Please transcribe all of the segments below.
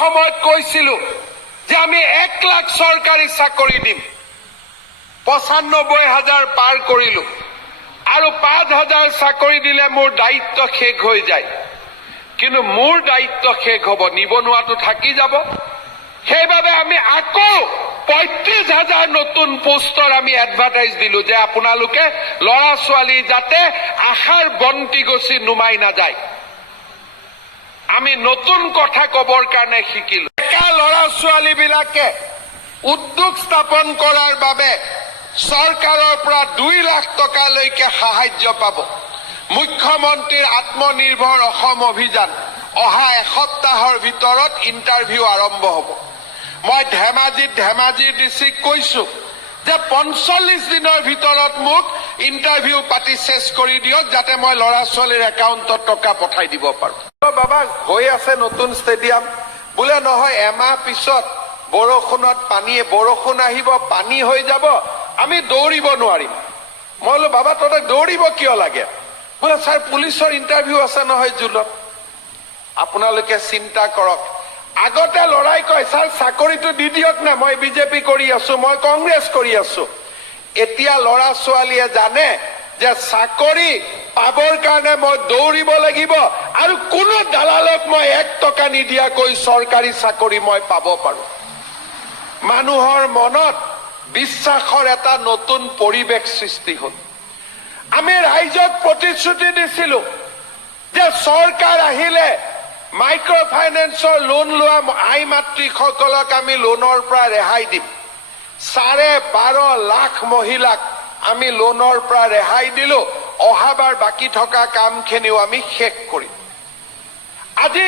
সময়ত কৈছিলো যে আমি 1 লাখ চৰকাৰী চাকৰি দিম। 95,000 পাৰ কৰিলো আৰু 5,000 চাকৰি দিলে মোৰ দায়িত্ব শেষ হৈ যায়। কিন্তু মোৰ দায়িত্ব শেষ হ'ব, নিবনুৱাটো থাকি যাব। সেইবাবে আমি আকৌ 35,000 নতুন পোষ্টৰ আমি এডভাৰটাইজ দিলো যে আপোনালোকে ল'ৰা ছোৱালী যাতে আশাৰ বন্তি গছি নুমাই নাযায়। আমি নতুন কথা কবৰ কাৰণে শিকিলো। ডেকা ল'ৰা ছোৱালীবিলাকে উদ্যোগ স্থাপন কৰাৰ বাবে চৰকাৰৰ পৰা 2 লাখ টকালৈকে সাহায্য পাব। মুখ্যমন্ত্ৰীৰ আত্মনিৰ্ভৰ অসম অভিযান অহা এসপ্তাহৰ ভিতৰত ইণ্টাৰভিউ আৰম্ভ হ'ব। মই ধেমাজিৰ ডিচিক কৈছো যে 45 দিনৰ ভিতৰত মোক ইণ্টাৰভিউ পাতি চেছ কৰি দিয়ক, যাতে মই ল'ৰা ছোৱালীৰ একাউণ্টত টকা পঠাই দিব পাৰো। বাবা হৈ আছে নতুন ষ্টেডিয়াম, বোলে নহয় এমাহ পিছত বৰষুণ আহিব, পানী হৈ যাব, আমি দৌৰিব নোৱাৰিম। মই বোলো বাবা তহঁতক দৌৰিব কিয় লাগে? বোলে ছাৰ পুলিচৰ ইণ্টাৰভিউ আছে নহয় জুনত। আপোনালোকে চিন্তা কৰক, আগতে লৰাই কয় ছাৰ চাকৰিটো দি দিয়ক না, মই বিজেপি কৰি আছো, মই কংগ্ৰেছ কৰি আছো। এতিয়া ল'ৰা ছোৱালীয়ে জানে যে চাকৰি পাবৰ কাৰণে মই দৌৰিব লাগিব আৰু কোনো দালালক মই 1 টকা নিদিয়াকৈ চৰকাৰী চাকৰি মই পাব পাৰো। মানুহৰ মনত বিশ্বাসৰ এটা নতুন পৰিৱেশ সৃষ্টি হ'ল। আমি ৰাইজক প্ৰতিশ্ৰুতি দিছিলো যে চৰকাৰ আহিলে মাইক্ৰ' ফাইনেন্সৰ লোন লোৱা আই মাতৃসকলক আমি লোনৰ পৰা ৰেহাই দিম। 12.5 লাখ মহিলাক আমি লোনৰ পৰা ৰেহাই দিলো। অহাবাৰ বাকী থকা কামখিনিও আমি শেষ কৰিম। আজি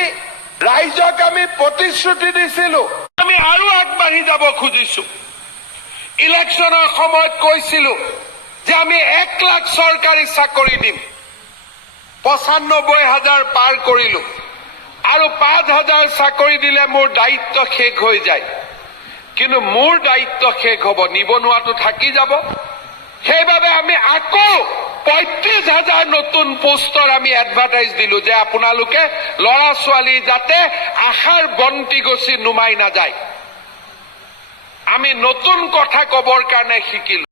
ৰাইজক আমি প্ৰতিশ্ৰুতি দিছিলো, আমি আৰু আগবাঢ়ি যাব খুজিছো। ইলেকশ্যনৰ সময়ত কৈছিলো যে আমি 1 লাখ চৰকাৰী চাকৰি দিম। 95,000 পাৰ কৰিলো আৰু 5,000 চাকৰি দিলে মোৰ দায়িত্ব শেষ হৈ যায়। কিন্তু মোৰ দায়িত্ব শেষ হ'ব, নিবনুৱাটো থাকি যাব। সেইবাবে আমি আকৌ 35,000 নতুন পোষ্টৰ আমি এডভাৰটাইজ দিলো যে আপোনালোকে ল'ৰা ছোৱালী যাতে আশাৰ বন্তি গছি নুমাই নাযায়। আমি নতুন কথা কবৰ কাৰণে শিকিলো।